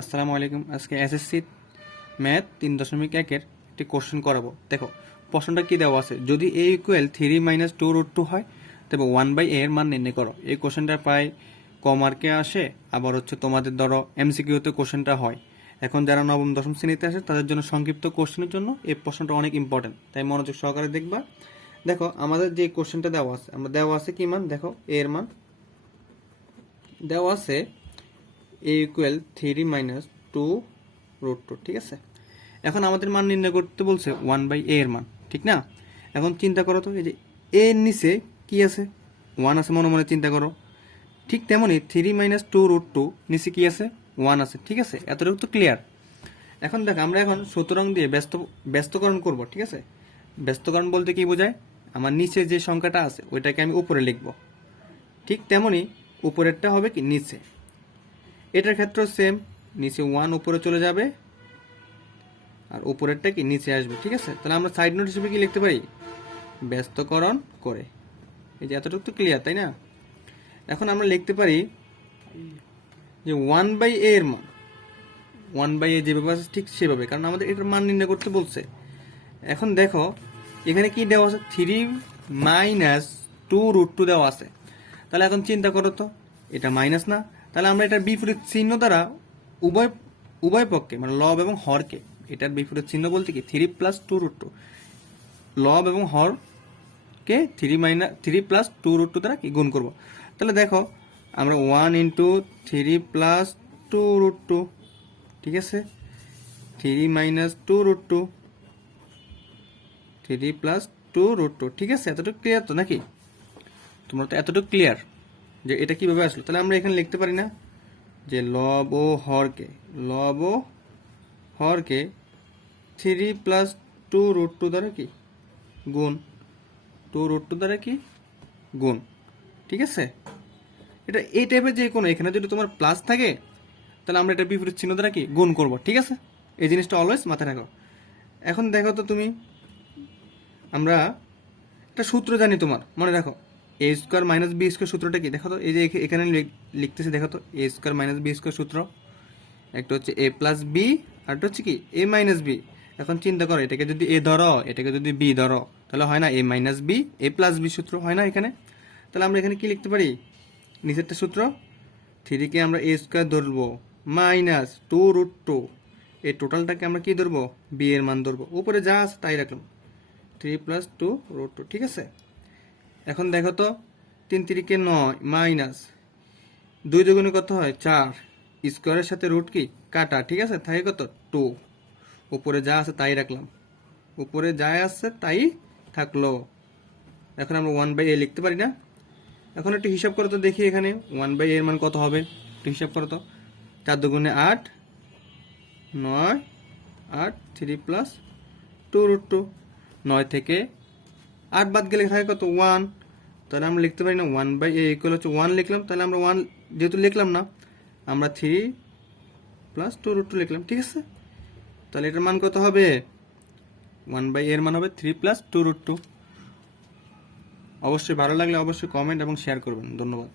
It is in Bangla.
আসসালামু আলাইকুম। আজকে এসএসসি ম্যাথ 3.1-এর একটি কোশ্চেন করাবো। দেখো প্রশ্নটা কি দেওয়া আছে, যদি a ইকুয়াল 3 মাইনাস 2√2 হয় তবে 1/a এর মান নির্ণয় করো। এই কোশ্চেনটা প্রায় ক মার্কে আসে, আবার তোমাদের ধরো এমসিকিউতে কোশ্চেনটা হয়। এখন যারা নবম দশম শ্রেণীতে আসে তাদের জন্য সংক্ষিপ্ত কোশ্চেনের জন্য এই প্রশ্নটা অনেক ইম্পর্টেন্ট, তাই মনোযোগ সহকারে দেখবা। দেখো আমাদের যে কোশ্চেনটা দেওয়া আছে, দেওয়া আছে কি মান, দেখো a এর মান দেওয়া আছে a ইকুয়াল 3 মাইনাস 2√2, ঠিক আছে। এখন আমাদের মান নির্ণয় করতে বলছে 1/a এর মান, ঠিক না। এখন চিন্তা করো তো, এই যে a এর নিচে কি আছে, 1 আছে, মনে মনে চিন্তা করো। ঠিক তেমনই 3 মাইনাস 2√2 নিচে কি আছে, 1 আছে, ঠিক আছে। এতটুকু তো ক্লিয়ার। এখন দেখ আমরা এখন সুতরাং দিয়ে ব্যস্তকরণ করব, ঠিক আছে। ব্যস্তকরণ বলতে কি বোঝায়, আমার নিচে যে সংখ্যাটা আছে ওইটাকে আমি উপরে লিখব, ঠিক তেমনি উপরেরটা হবে কি নিচে। এটার ক্ষেত্রেও সেম, নিচে 1 উপরে চলে যাবে আর উপরেরটা কি নিচে আসবে, ঠিক আছে। তাহলে আমরা সাইড নোট হিসেবে কি লিখতে পারি, ব্যস্তকরণ করে। এই যে এতটুকু তো ক্লিয়ার, তাই না। এখন আমরা লিখতে পারি যে 1/a এর মান, 1/a যেভাবে আছে ঠিক সেভাবে, কারণ আমাদের এটার মান নির্ণয় করতে বলছে। এখন দেখো এখানে কি দেওয়া আছে, 3 মাইনাস 2√2 দেওয়া আছে। তাহলে এখন চিন্তা করো তো, এটা মাইনাস না, তাহলে আমরা এটার বিপরীত চিহ্ন দ্বারা উভয় উভয় পক্ষে মানে লব এবং হরকে, এটার বিপরীত চিহ্ন বলতে কি 3 প্লাস 2√2, লব এবং হরকে 3 প্লাস 2√2 দ্বারা কি গুণ করব। তাহলে দেখো আমরা 1 ইন্টু 3 প্লাস 2√2, ঠিক আছে, 3 মাইনাস 2√2, 3 প্লাস 2√2, ঠিক আছে। এতটুকু ক্লিয়ার তো নাকি, তোমরা তো এতটুকু ক্লিয়ার যে এটা কিভাবে আসলো। তাহলে আমরা এখানে লিখতে পারি না যে লব ও হরকে 3 প্লাস 2√2 দ্বারা কি গুণ, 2√2 দ্বারা কি গুণ, ঠিক আছে। এটা এই টাইপের যে কোনো, এখানে যদি তোমার প্লাস থাকে তাহলে আমরা এটা বিপরীত চিহ্ন দ্বারা কি গুণ করব, ঠিক আছে। এই জিনিসটা অলওয়েজ মাথায় রাখো। এখন দেখো তো তুমি, আমরা একটা সূত্র জানি, তোমার মনে রাখো, a square minus b square সূত্রটা কি দেখো তো, এই যে এখানে লিখতেছি দেখো তো, a square minus b square সূত্র, একটা হচ্ছে a প্লাস বি আর একটা হচ্ছে কি a মাইনাস বি। এখন চিন্তা করো, এটাকে যদি a ধরো, এটাকে যদি b ধরো, তাহলে হয় না a minus b a plus b সূত্র, হয় না এখানে। তাহলে আমরা এখানে কি লিখতে পারি, নিচেরটা সূত্র, 3 কে আমরা a স্কোয়ার ধরবো মাইনাস 2√2, এই টোটালটাকে আমরা কি ধরবো, b এর মান ধরবো, উপরে যা আছে তাই রাখলাম, 3 প্লাস 2√2, ঠিক আছে। এখন দেখো তো, 3 3 9 মাইনাস 2 দুগুণে কত হয় 4, স্কোয়ারের সাথে রুট কি কাটা, ঠিক আছে, থাকে কত 2, উপরে যা আছে তাই রাখলাম, উপরে যা আছে তাই থাকলো। এখন আমরা 1/a লিখতে পারি না। এখন একটু হিসাব করো তো দেখি, এখানে 1/a এর মান কত হবে, একটু হিসাব করো তো। 4 দুগুণে 8, 9, 8, 3 প্লাস 2√2, 9 থেকে 8 বাদ গেলে থাকে কত 1, তাহলে আমরা লিখতে পারি না 1/a ইকুয়াল হচ্ছে 1 লিখলাম। তাহলে আমরা 1 যেহেতু লিখলাম না, আমরা 3 প্লাস 2√2 লিখলাম, ঠিক আছে। তাহলে এটার মান কত হবে, 1/a এর মান হবে 3 প্লাস 2√2। অবশ্যই ভালো লাগলে অবশ্যই কমেন্ট এবং শেয়ার করবেন। ধন্যবাদ।